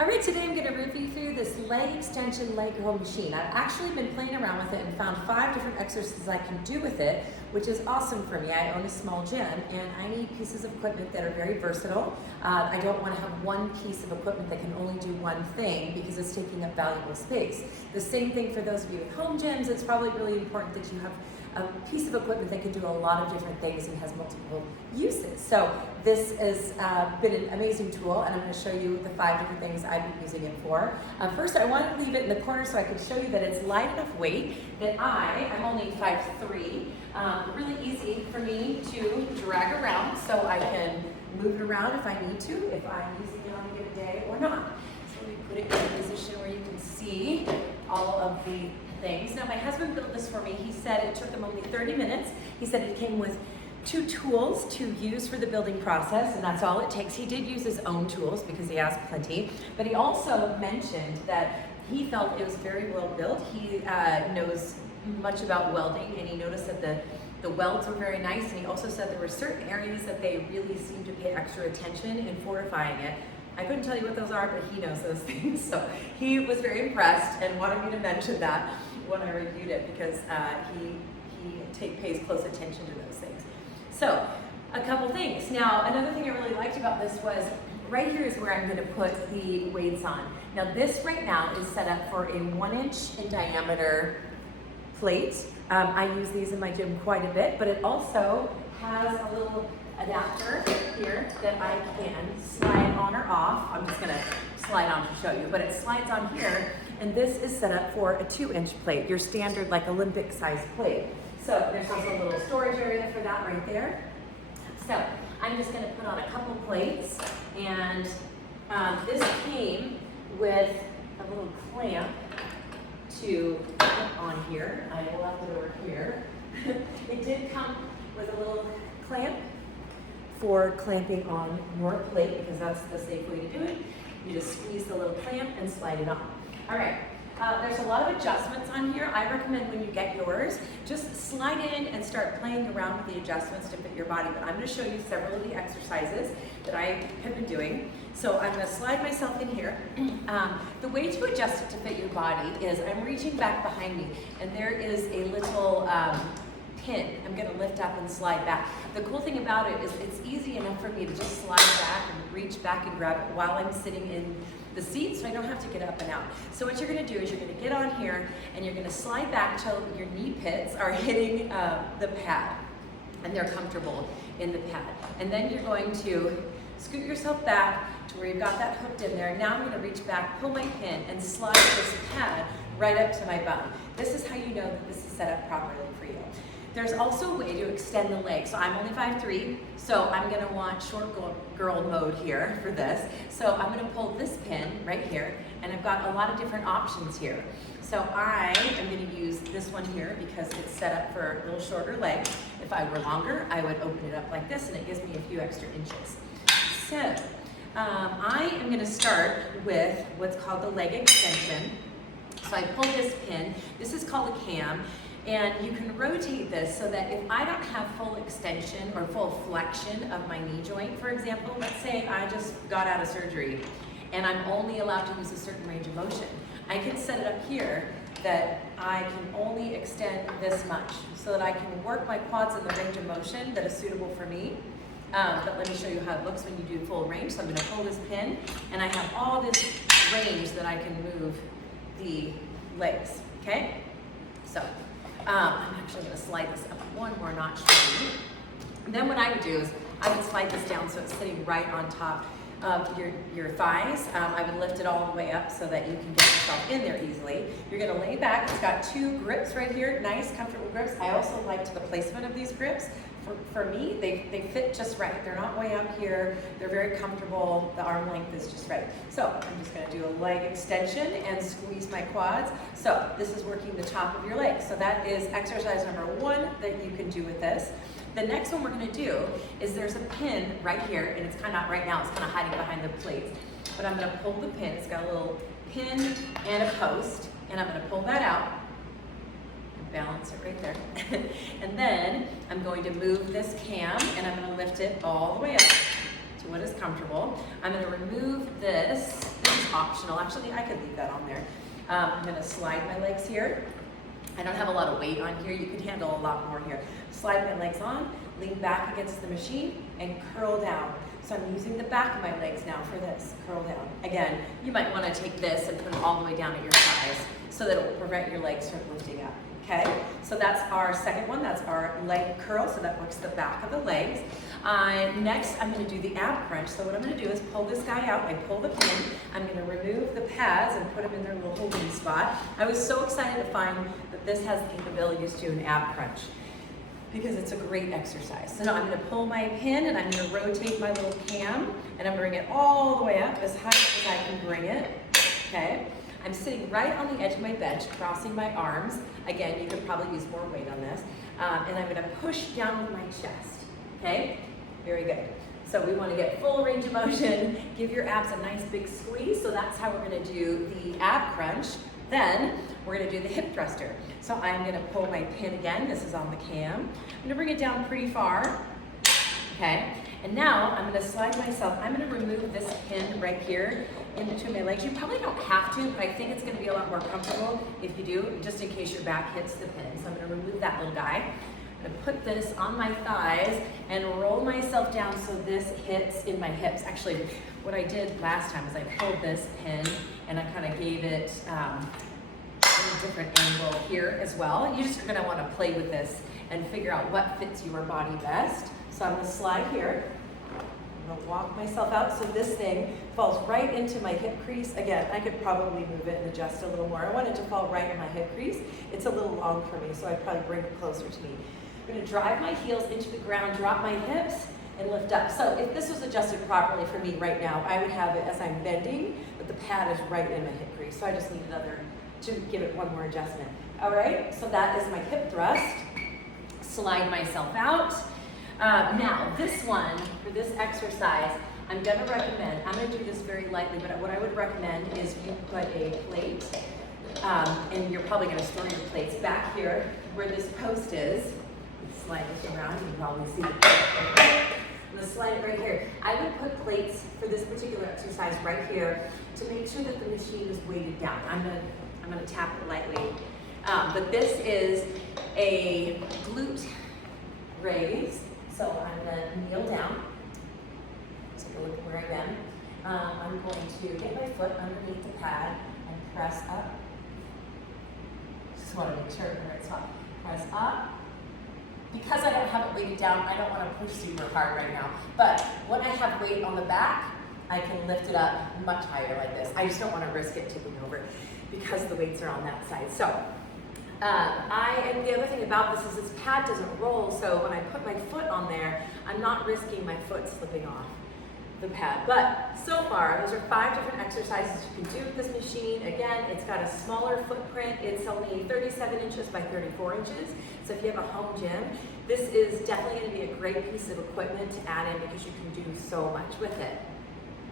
All right, today I'm going to review for you this leg extension leg curl machine. I've actually been playing around with it and found 5 different exercises I can do with it, which is awesome for me. I own a small gym and I need pieces of equipment that are very versatile. I don't want to have one piece of equipment that can only do one thing because it's taking up valuable space. The same thing for those of you with home gyms. It's probably really important that you have a piece of equipment that can do a lot of different things and has multiple uses. So this has been an amazing tool, and I'm going to show you the 5 different things I've been using it for. First, I want to leave it in the corner so I can show you that it's light enough weight that I'm only 5'3", really easy for me to drag around, so I can move it around if I need to, if I'm using it on a given day or not. So let me put it in a position where you can see all of the things. Now, my husband built this for me. He said it took him only 30 minutes. He said it came with 2 tools to use for the building process, and that's all it takes. He did use his own tools because he has plenty, but he also mentioned that he felt it was very well built. He knows much about welding, and he noticed that the welds were very nice, and he also said there were certain areas that they really seemed to pay extra attention in fortifying it. I couldn't tell you what those are, but he knows those things. So he was very impressed and wanted me to mention that when I reviewed it because he pays close attention to those things. So a couple things. Now, another thing I really liked about this was right here is where I'm going to put the weights on. Now, this right now is set up for a 1-inch in diameter plate. I use these in my gym quite a bit, but it also has a little adapter here that I can slide on or off. I'm just going to slide on to show you, but it slides on here, and this is set up for a 2-inch plate, your standard like Olympic size plate. So there's also a little storage area for that right there. So I'm just going to put on a couple plates, and this came with a little clamp to put on here. I left it over here. It did come with a little clamp for clamping on your plate because that's the safe way to do it. You just squeeze the little clamp and slide it on. All right, there's a lot of adjustments on here. I recommend when you get yours, just slide in and start playing around with the adjustments to fit your body. But I'm going to show you several of the exercises that I have been doing. So I'm going to slide myself in here. The way to adjust it to fit your body is I'm reaching back behind me, and there is a little pin. I'm going to lift up and slide back. The cool thing about it is it's easy enough for me to just slide back and reach back and grab it while I'm sitting in the seat, so I don't have to get up and out. So what you're going to do is you're going to get on here and you're going to slide back till your knee pits are hitting the pad and they're comfortable in the pad. And then you're going to scoot yourself back to where you've got that hooked in there. Now I'm going to reach back, pull my pin, and slide this pad right up to my bum. This is how you know that this is set up properly for you. There's also a way to extend the leg. So I'm only 5'3", so I'm going to want short girl mode here for this. So I'm going to pull this pin right here, and I've got a lot of different options here. So I am going to use this one here because it's set up for a little shorter leg. If I were longer, I would open it up like this, and it gives me a few extra inches. So I am going to start with what's called the leg extension. So I pull this pin. This is called a cam. And you can rotate this so that if I don't have full extension or full flexion of my knee joint, for example, let's say I just got out of surgery and I'm only allowed to use a certain range of motion, I can set it up here that I can only extend this much so that I can work my quads in the range of motion that is suitable for me. But let me show you how it looks when you do full range. So I'm going to pull this pin, and I have all this range that I can move the legs, okay? So I'm actually going to slide this up one more notch for you. And then what I would do is I would slide this down so it's sitting right on top of your thighs. I would lift it all the way up so that you can get yourself in there easily. You're going to lay back. It's got 2 grips right here, nice, comfortable grips. I also liked the placement of these grips. For me, they fit just right. They're not way up here. They're very comfortable. The arm length is just right. So I'm just going to do a leg extension and squeeze my quads. So this is working the top of your leg. So that is exercise number 1 that you can do with this. The next one we're going to do is there's a pin right here, and it's kind of, right now it's kind of hiding behind the plates. But I'm going to pull the pin. It's got a little pin and a post, and I'm going to pull that out. Balance it right there. And then I'm going to move this cam, and I'm going to lift it all the way up to to what is comfortable. I'm gonna remove this. This is optional. Actually, I could leave that on there. I'm gonna slide my legs here. I don't have a lot of weight on here. You can handle a lot more here. Slide my legs on, lean back against the machine, and curl down. So I'm using the back of my legs now for this, curl down. Again, you might wanna take this and put it all the way down at your thighs so that it will prevent your legs from lifting up, okay? So that's our second one, that's our leg curl, so that works the back of the legs. Next, I'm gonna do the ab crunch. So what I'm gonna do is pull this guy out, I pull the pin, I'm gonna remove the pads and put them in their little holding spot. I was so excited to find that this has the capabilities to do an ab crunch because it's a great exercise. So now I'm gonna pull my pin and I'm gonna rotate my little cam and I'm gonna bring it all the way up as high as I can bring it, okay? I'm sitting right on the edge of my bench, crossing my arms. Again, you could probably use more weight on this. And I'm gonna push down with my chest, okay? Very good. So we wanna get full range of motion, give your abs a nice big squeeze, so that's how we're gonna do the ab crunch. Then we're gonna do the hip thruster. So I'm gonna pull my pin again, this is on the cam. I'm gonna bring it down pretty far, okay? And now I'm gonna slide myself, I'm gonna remove this pin right here in between my legs. You probably don't have to, but I think it's gonna be a lot more comfortable if you do, just in case your back hits the pin. So I'm gonna remove that little guy. I'm gonna put this on my thighs and roll myself down so this hits in my hips. Actually, what I did last time is I pulled this pin and I kind of gave it a different angle here as well. You just are gonna wanna play with this and figure out what fits your body best. So I'm gonna slide here. I'm gonna walk myself out so this thing falls right into my hip crease. Again, I could probably move it and adjust a little more. I want it to fall right in my hip crease. It's a little long for me, so I'd probably bring it closer to me. I'm gonna drive my heels into the ground, drop my hips, and lift up. So if this was adjusted properly for me right now, I would have it as I'm bending, but the pad is right in my hip crease. So I just need another, to give it one more adjustment. All right, so that is my hip thrust. Slide myself out. Now, this one, for this exercise, I'm gonna recommend, I'm gonna do this very lightly, but what I would recommend is you put a plate, and you're probably gonna store your plates back here where this post is. Slide this around, you can probably see the plate. I'm gonna slide it right here. I would put plates for this particular exercise right here to make sure that the machine is weighted down. I'm gonna tap it lightly. But this is a glute raise. So I'm gonna kneel down. Take a look at where I am. I'm going to get my foot underneath the pad and press up. Just wanna make sure I'm in the right spot. Press up. Because I don't have it weighted down, I don't wanna push super hard right now. But when I have weight on the back, I can lift it up much higher like this. I just don't wanna risk it tipping over because the weights are on that side. So, and the other thing about this is this pad doesn't roll, so when I put my foot on there, I'm not risking my foot slipping off the pad. But so far, those are 5 different exercises you can do with this machine. Again, it's got a smaller footprint. It's only 37 inches by 34 inches. So if you have a home gym, this is definitely gonna be a great piece of equipment to add in because you can do so much with it.